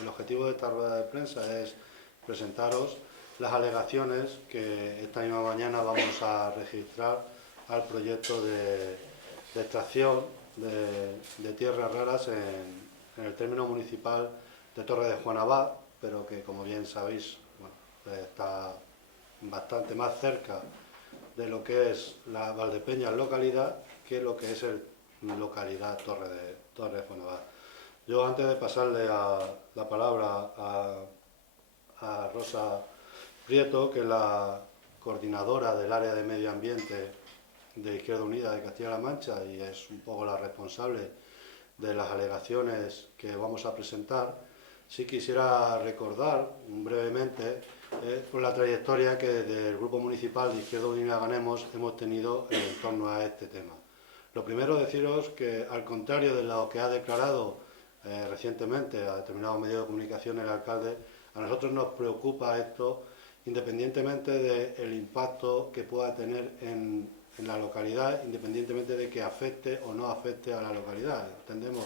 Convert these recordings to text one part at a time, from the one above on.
El objetivo de esta rueda de prensa es presentaros las alegaciones que esta misma mañana vamos a registrar al proyecto de extracción de tierras raras en el término municipal de Torre de Juanabad, pero que, como bien sabéis, bueno, está bastante más cerca de lo que es la Valdepeñas localidad que lo que es el localidad Torre de Juanabad. Yo, antes de pasarle la palabra a Rosa Prieto, que es la coordinadora del área de medio ambiente de Izquierda Unida de Castilla-La Mancha y es un poco la responsable de las alegaciones que vamos a presentar, sí quisiera recordar brevemente por la trayectoria que desde el Grupo Municipal de Izquierda Unida Ganemos hemos tenido en torno a este tema. Lo primero, deciros que, al contrario de lo que ha declarado recientemente a determinados medios de comunicación el alcalde, a nosotros nos preocupa esto independientemente del impacto que pueda tener en la localidad, independientemente de que afecte o no afecte a la localidad. Entendemos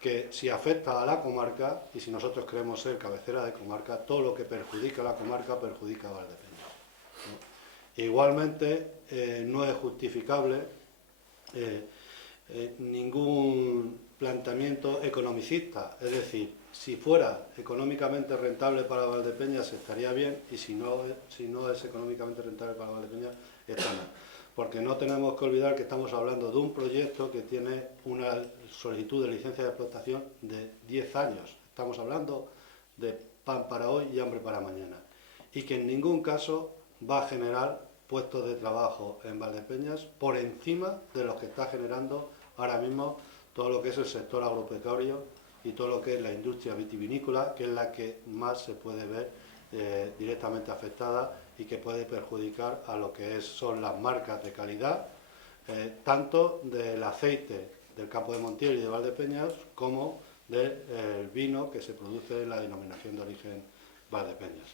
que si afecta a la comarca, y si nosotros queremos ser cabecera de comarca, todo lo que perjudica a la comarca perjudica a Valdepeñas, ¿no? Igualmente, no es justificable ningún planteamiento economicista, es decir, si fuera económicamente rentable para Valdepeñas estaría bien, y si no es económicamente rentable para Valdepeñas está mal, porque no tenemos que olvidar que estamos hablando de un proyecto que tiene una solicitud de licencia de explotación de 10 años, estamos hablando de pan para hoy y hambre para mañana, y que en ningún caso va a generar puestos de trabajo en Valdepeñas por encima de los que está generando ahora mismo todo lo que es el sector agropecuario y todo lo que es la industria vitivinícola, que es la que más se puede ver directamente afectada y que puede perjudicar a lo que son las marcas de calidad, tanto del aceite del campo de Montiel y de Valdepeñas como del vino que se produce en la denominación de origen Valdepeñas.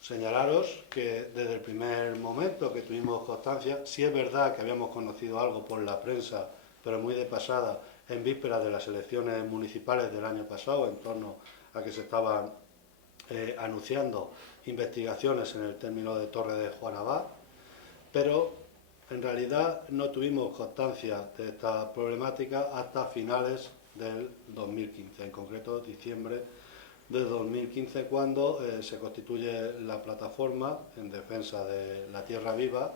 Señalaros que desde el primer momento que tuvimos constancia, sí es verdad que habíamos conocido algo por la prensa, pero muy de pasada, en vísperas de las elecciones municipales del año pasado, en torno a que se estaban anunciando investigaciones en el término de Torre de Juanabad, pero en realidad no tuvimos constancia de esta problemática hasta finales del 2015, en concreto diciembre de 2015, cuando se constituye la plataforma en defensa de la tierra viva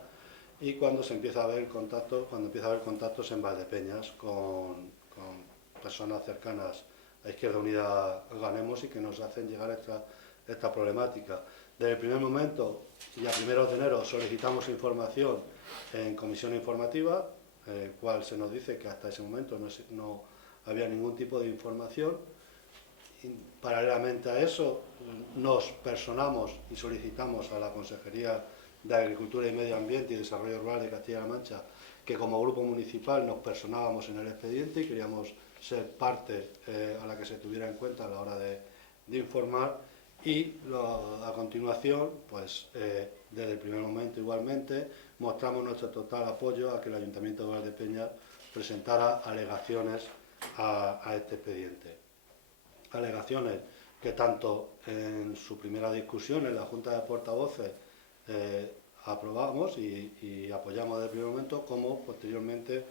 y cuando se empieza a haber contactos en Valdepeñas con personas cercanas a Izquierda Unida Ganemos y que nos hacen llegar esta problemática. Desde el primer momento y a primeros de enero solicitamos información en comisión informativa, cual se nos dice que hasta ese momento no había ningún tipo de información. Paralelamente a eso, nos personamos y solicitamos a la Consejería de Agricultura y Medio Ambiente y Desarrollo Rural de Castilla-La Mancha que como grupo municipal nos personábamos en el expediente y queríamos ser parte a la que se tuviera en cuenta a la hora de informar, y a continuación, pues desde el primer momento igualmente, mostramos nuestro total apoyo a que el Ayuntamiento de Valdepeñas presentara alegaciones a este expediente. Alegaciones que tanto en su primera discusión en la Junta de Portavoces aprobamos y apoyamos desde el primer momento, como posteriormente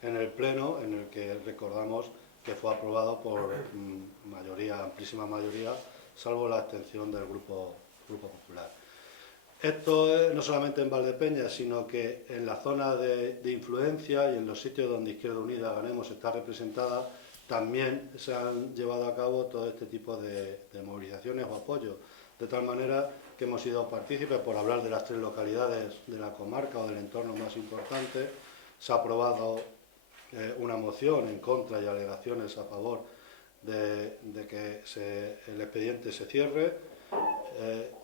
en el Pleno, en el que recordamos que fue aprobado por amplísima mayoría, salvo la abstención del Grupo Popular. Esto es no solamente en Valdepeñas, sino que en la zona de influencia y en los sitios donde Izquierda Unida Ganemos está representada, también se han llevado a cabo todo este tipo de movilizaciones o apoyos, de tal manera que hemos sido partícipes, por hablar de las 3 localidades de la comarca o del entorno más importante. Se ha aprobado una moción en contra y alegaciones a favor de que el expediente se cierre.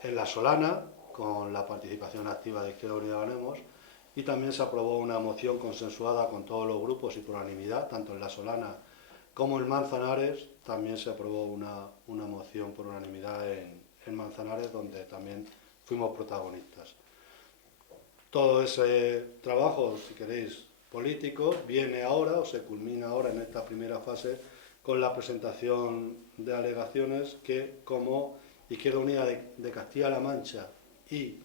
En La Solana, con la participación activa de Izquierda Unida Ganemos, y también se aprobó una moción consensuada con todos los grupos y por unanimidad, tanto en La Solana como en Manzanares. También se aprobó una moción por unanimidad en Manzanares, donde también fuimos protagonistas. Todo ese trabajo, si queréis, político, viene ahora o se culmina ahora en esta primera fase con la presentación de alegaciones que, como Izquierda Unida de Castilla-La Mancha y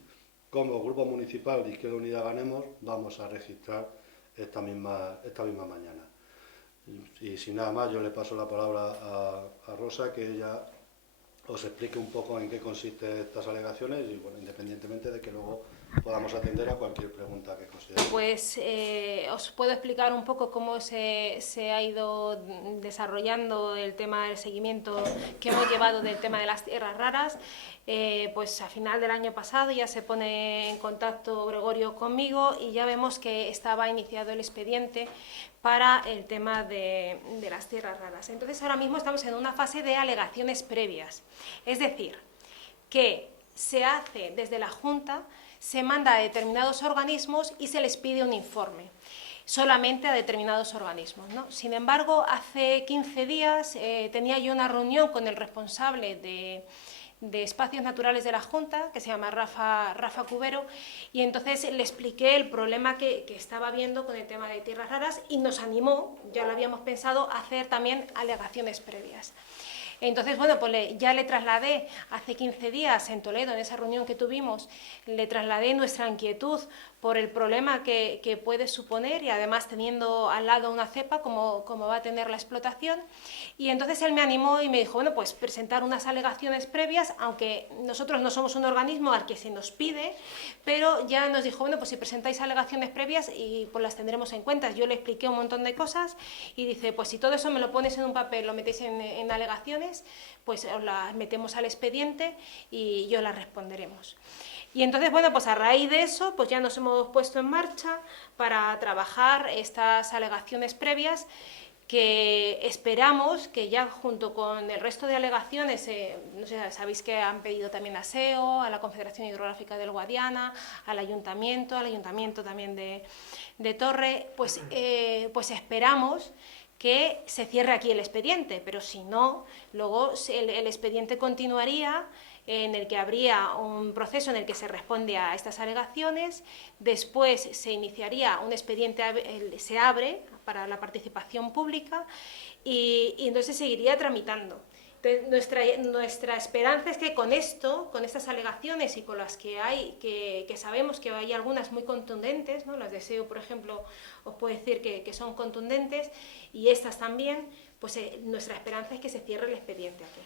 como Grupo Municipal de Izquierda Unida Ganemos, vamos a registrar esta misma mañana. Y sin nada más, yo le paso la palabra a Rosa, que ella os explique un poco en qué consisten estas alegaciones y, bueno, independientemente de que luego podamos atender a cualquier pregunta que considere. Pues os puedo explicar un poco cómo se ha ido desarrollando el tema del seguimiento que hemos llevado del tema de las tierras raras. Pues a final del año pasado ya se pone en contacto Gregorio conmigo y ya vemos que estaba iniciado el expediente para el tema de las tierras raras. Entonces ahora mismo estamos en una fase de alegaciones previas, es decir, que se hace desde la Junta, se manda a determinados organismos y se les pide un informe, solamente a determinados organismos, ¿no? Sin embargo, hace 15 días tenía yo una reunión con el responsable de Espacios Naturales de la Junta, que se llama Rafa Cubero, y entonces le expliqué el problema que estaba viendo con el tema de tierras raras y nos animó, ya lo habíamos pensado, a hacer también alegaciones previas. Entonces, bueno, pues ya le trasladé hace 15 días en Toledo, en esa reunión que tuvimos, le trasladé nuestra inquietud por el problema que puede suponer y además teniendo al lado una cepa como va a tener la explotación. Y entonces él me animó y me dijo, bueno, pues presentar unas alegaciones previas, aunque nosotros no somos un organismo al que se nos pide, pero ya nos dijo, bueno, pues si presentáis alegaciones previas y pues las tendremos en cuenta. Yo le expliqué un montón de cosas y dice, pues si todo eso me lo pones en un papel, lo metéis en alegaciones, pues os las metemos al expediente y yo las responderemos. Y entonces, bueno, pues a raíz de eso, pues ya nos hemos puesto en marcha para trabajar estas alegaciones previas que esperamos que ya junto con el resto de alegaciones, no sé, sabéis que han pedido también a SEO, a la Confederación Hidrográfica del Guadiana, al Ayuntamiento también de Torre, pues esperamos que se cierre aquí el expediente, pero si no, luego el expediente continuaría en el que habría un proceso en el que se responde a estas alegaciones, después se iniciaría un expediente, se abre para la participación pública y entonces seguiría tramitando. Entonces, nuestra esperanza es que con esto, con estas alegaciones y con las que hay, que sabemos que hay algunas muy contundentes, ¿no? Las de SEO, por ejemplo, os puedo decir que son contundentes, y estas también, pues nuestra esperanza es que se cierre el expediente aquí.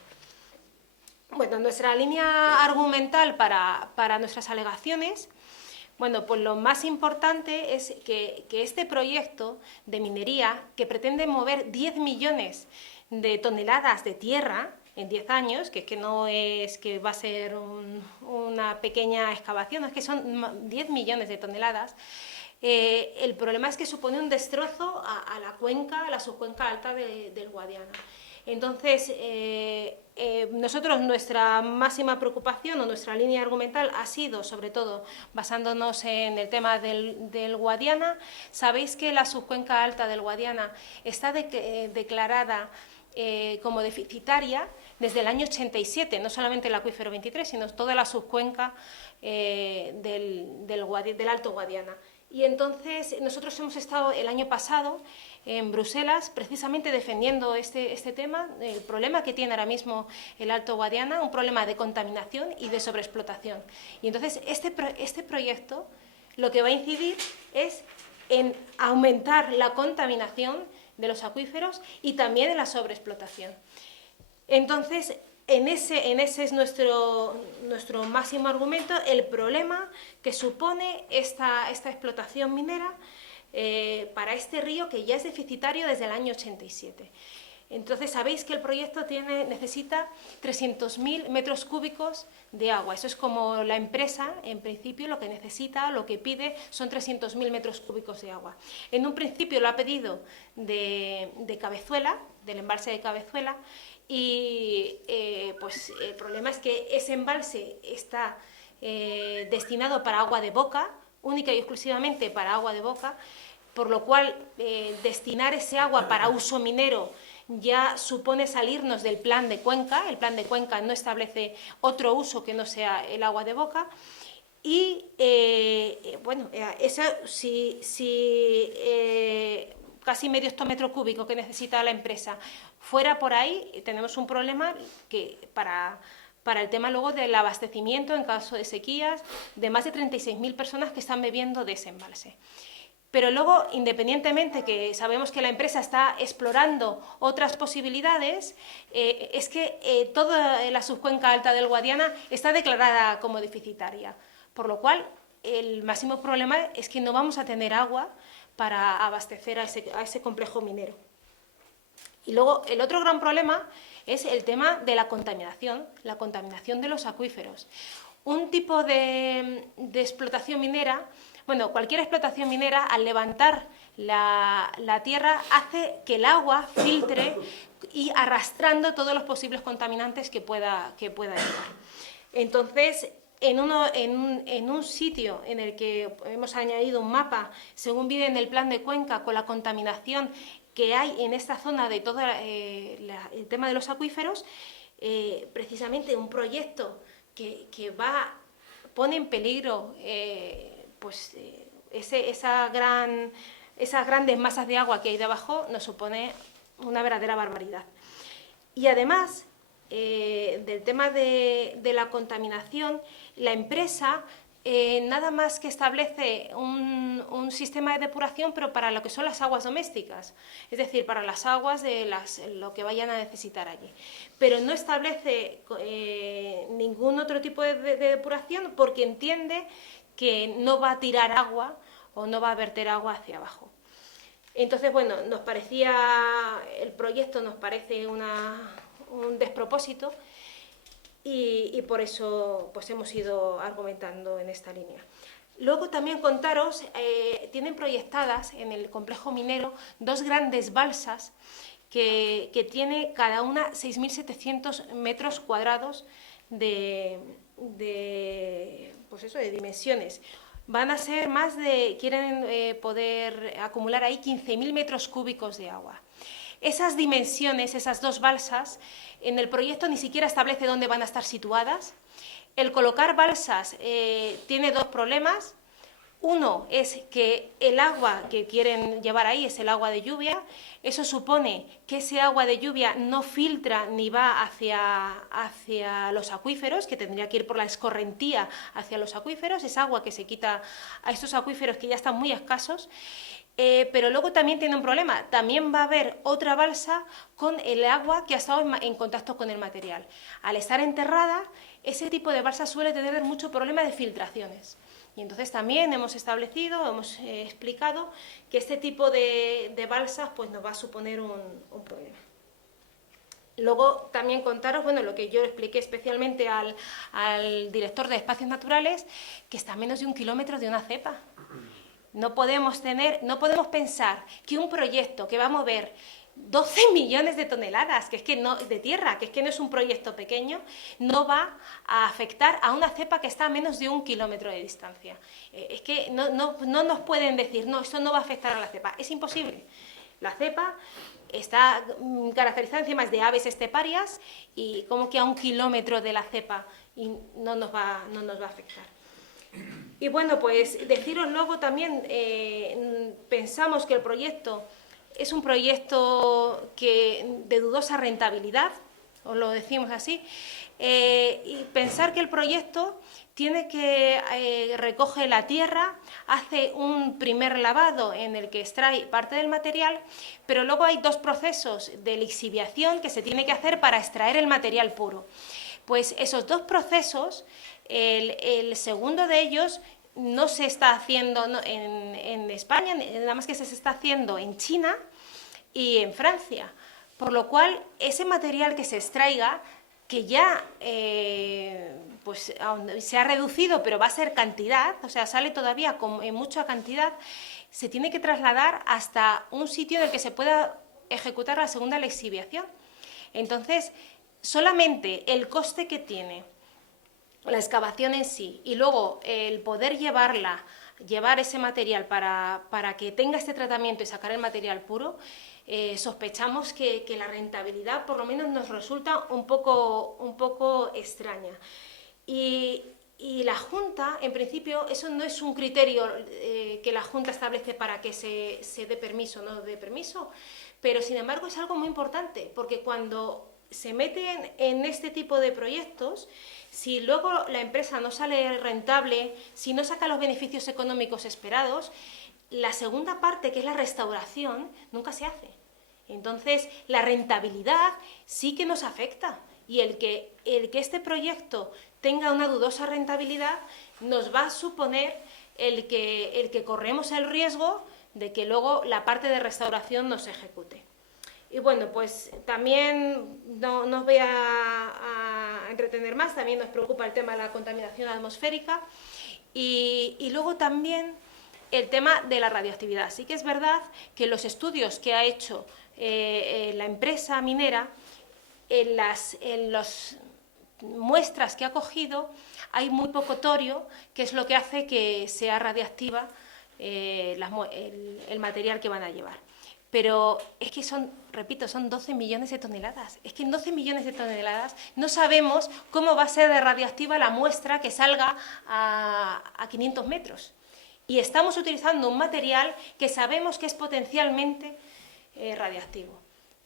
Bueno, nuestra línea argumental para nuestras alegaciones, bueno, pues lo más importante es que este proyecto de minería, que pretende mover 10 millones de toneladas de tierra en 10 años, que es que no es que va a ser una pequeña excavación, es que son 10 millones de toneladas, el problema es que supone un destrozo a la cuenca, a la subcuenca alta del Guadiana. Entonces, nosotros nuestra máxima preocupación o nuestra línea argumental ha sido, sobre todo, basándonos en el tema del Guadiana. Sabéis que la subcuenca alta del Guadiana está declarada como deficitaria desde el año 87, no solamente el acuífero 23, sino toda la subcuenca del Alto Guadiana. Y entonces nosotros hemos estado el año pasado en Bruselas precisamente defendiendo este tema, el problema que tiene ahora mismo el Alto Guadiana, un problema de contaminación y de sobreexplotación. Y entonces este proyecto lo que va a incidir es en aumentar la contaminación de los acuíferos y también en la sobreexplotación. Entonces, en ese es nuestro máximo argumento, el problema que supone esta explotación minera para este río que ya es deficitario desde el año 87. Entonces, sabéis que el proyecto necesita 300.000 metros cúbicos de agua. Eso es como la empresa, en principio, lo que necesita, lo que pide, son 300.000 metros cúbicos de agua. En un principio lo ha pedido de Cabezuela, del embalse de Cabezuela, y pues el problema es que ese embalse está destinado para agua de boca, única y exclusivamente para agua de boca, por lo cual destinar ese agua para uso minero ya supone salirnos del plan de Cuenca. El plan de Cuenca no establece otro uso que no sea el agua de boca. Y bueno, eso casi medio hectómetro cúbico que necesita la empresa fuera por ahí, tenemos un problema que para el tema luego del abastecimiento en caso de sequías, de más de 36.000 personas que están bebiendo de ese embalse. Pero luego, independientemente que sabemos que la empresa está explorando otras posibilidades, es que toda la subcuenca alta del Guadiana está declarada como deficitaria, por lo cual el máximo problema es que no vamos a tener agua para abastecer a ese complejo minero. Y luego el otro gran problema es el tema de la contaminación de los acuíferos. Un tipo de explotación minera, bueno, cualquier explotación minera, al levantar la tierra, hace que el agua filtre y arrastrando todos los posibles contaminantes que pueda llevar. Entonces, en un sitio en el que hemos añadido un mapa, según viene en el plan de Cuenca, con la contaminación que hay en esta zona de todo el tema de los acuíferos, precisamente un proyecto que pone en peligro esas grandes masas de agua que hay debajo, nos supone una verdadera barbaridad. Y además del tema de la contaminación, la empresa nada más que establece un sistema de depuración, pero para lo que son las aguas domésticas, es decir, para las aguas de lo que vayan a necesitar allí. Pero no establece ningún otro tipo de depuración porque entiende que no va a tirar agua o no va a verter agua hacia abajo. Entonces, bueno, el proyecto nos parece un despropósito. Y por eso pues hemos ido argumentando en esta línea. Luego también contaros, tienen proyectadas en el complejo minero 2 grandes balsas que tiene cada una 6.700 metros cuadrados de dimensiones. Van a ser quieren poder acumular ahí 15.000 metros cúbicos de agua. Esas dimensiones, esas 2 balsas, en el proyecto ni siquiera establece dónde van a estar situadas. El colocar balsas tiene 2 problemas. Uno es que el agua que quieren llevar ahí es el agua de lluvia. Eso supone que ese agua de lluvia no filtra ni va hacia los acuíferos, que tendría que ir por la escorrentía hacia los acuíferos. Es agua que se quita a estos acuíferos que ya están muy escasos. Pero luego también tiene un problema, también va a haber otra balsa con el agua que ha estado en contacto con el material. Al estar enterrada, ese tipo de balsa suele tener mucho problema de filtraciones. Y entonces también hemos explicado que este tipo de balsas pues, nos va a suponer un problema. Luego también contaros, bueno, lo que yo expliqué especialmente al director de Espacios Naturales, que está a menos de 1 kilómetro de una cepa. No podemos pensar que un proyecto que va a mover 12 millones de toneladas de tierra, que no es un proyecto pequeño, no va a afectar a una cepa que está a menos de 1 kilómetro de distancia. Es que no nos pueden decir, no, esto no va a afectar a la cepa. Es imposible. La cepa está caracterizada encima de aves esteparias y como que a 1 kilómetro de la cepa y no nos va a afectar. Y bueno, pues deciros luego también, pensamos que el proyecto es un proyecto de dudosa rentabilidad, os lo decimos así, y pensar que el proyecto recoge la tierra, hace un primer lavado en el que extrae parte del material, pero luego hay 2 procesos de lixiviación que se tiene que hacer para extraer el material puro. Pues esos 2 procesos, el segundo de ellos no se está haciendo en España, nada más que se está haciendo en China y en Francia, por lo cual ese material que se extraiga, que ya pues se ha reducido, pero va a ser cantidad, o sea, sale todavía en mucha cantidad, se tiene que trasladar hasta un sitio en el que se pueda ejecutar la segunda lixiviación. Entonces, solamente el coste que tiene la excavación en sí y luego el poder llevar ese material para que tenga este tratamiento y sacar el material puro, sospechamos que la rentabilidad por lo menos nos resulta un poco extraña. Y Y la Junta, en principio, eso no es un criterio que la Junta establece para que se dé permiso o no dé permiso, pero sin embargo es algo muy importante, porque cuando se meten en este tipo de proyectos, si luego la empresa no sale rentable, si no saca los beneficios económicos esperados, la segunda parte, que es la restauración, nunca se hace. Entonces, la rentabilidad sí que nos afecta, y el que este proyecto tenga una dudosa rentabilidad nos va a suponer el que corremos el riesgo de que luego la parte de restauración no se ejecute. Y bueno, pues también no os voy a entretener más, también nos preocupa el tema de la contaminación atmosférica y luego también el tema de la radioactividad. Sí que es verdad que los estudios que ha hecho la empresa minera, en las muestras que ha cogido, hay muy poco torio, que es lo que hace que sea radiactiva el material que van a llevar. Pero es que repito, son 12 millones de toneladas. Es que en 12 millones de toneladas no sabemos cómo va a ser de radioactiva la muestra que salga a 500 metros. Y estamos utilizando un material que sabemos que es potencialmente radiactivo.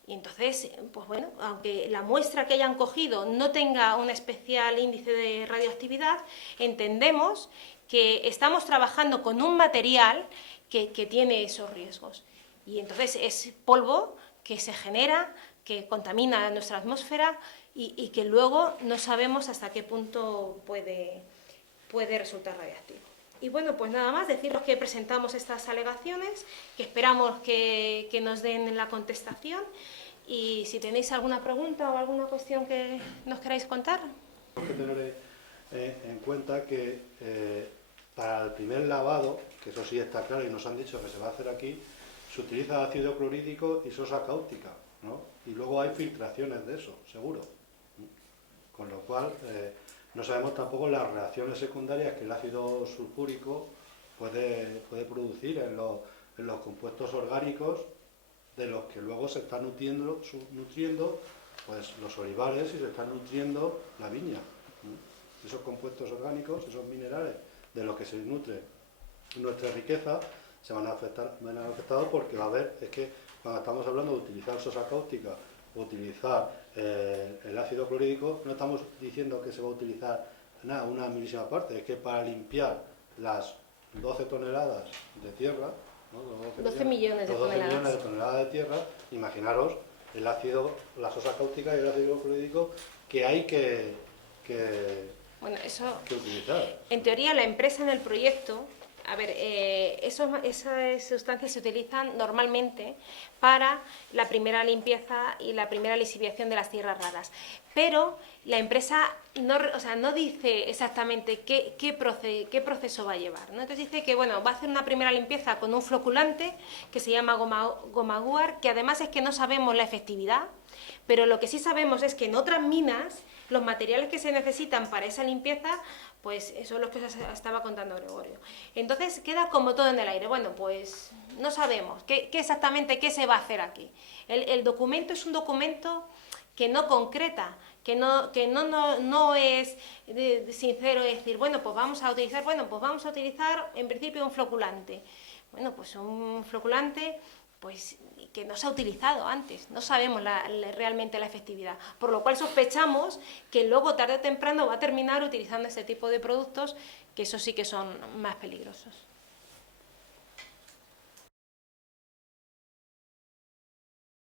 Y entonces, pues bueno, aunque la muestra que hayan cogido no tenga un especial índice de radioactividad, entendemos que estamos trabajando con un material que tiene esos riesgos. Y entonces es polvo que se genera, que contamina nuestra atmósfera y que luego no sabemos hasta qué punto puede resultar radiactivo. Y bueno, pues nada más, deciros que presentamos estas alegaciones, que esperamos que nos den la contestación, y si tenéis alguna pregunta o alguna cuestión que nos queráis contar. Tenemos que tener en cuenta que para el primer lavado, que eso sí está claro y nos han dicho que se va a hacer aquí, se utiliza ácido clorhídrico y sosa cáustica, ¿no? Y luego hay filtraciones de eso, seguro. Con lo cual, no sabemos tampoco las reacciones secundarias que el ácido sulfúrico puede producir en los compuestos orgánicos de los que luego se están nutriendo pues, los olivares y se están nutriendo la viña. Esos compuestos orgánicos, esos minerales de los que se nutre nuestra riqueza, se van a afectados porque va a haber, es que cuando estamos hablando de utilizar sosa cáustica o utilizar el ácido clorhídrico, no estamos diciendo que se va a utilizar nada, una milésima parte, es que para limpiar las 12 toneladas de tierra, ¿no? 12 millones de toneladas de tierra, imaginaros el ácido, la sosa cáustica y el ácido clorhídrico que hay que utilizar. En teoría, la empresa en el proyecto, a ver, esas sustancias se utilizan normalmente para la primera limpieza y la primera lisiviación de las tierras raras, pero la empresa no dice exactamente qué proceso va a llevar, ¿no? Entonces dice que bueno, va a hacer una primera limpieza con un floculante que se llama goma guar, que además es que no sabemos la efectividad, pero lo que sí sabemos es que en otras minas los materiales que se necesitan para esa limpieza, pues eso es lo que os estaba contando Gregorio. Entonces queda como todo en el aire. Bueno, pues no sabemos exactamente qué se va a hacer aquí. El documento es un documento que no concreta, que no es sincero, es decir, bueno, pues vamos a utilizar en principio un floculante. Bueno, pues un floculante pues que no se ha utilizado antes, no sabemos realmente la efectividad, por lo cual sospechamos que luego tarde o temprano va a terminar utilizando este tipo de productos, que eso sí que son más peligrosos.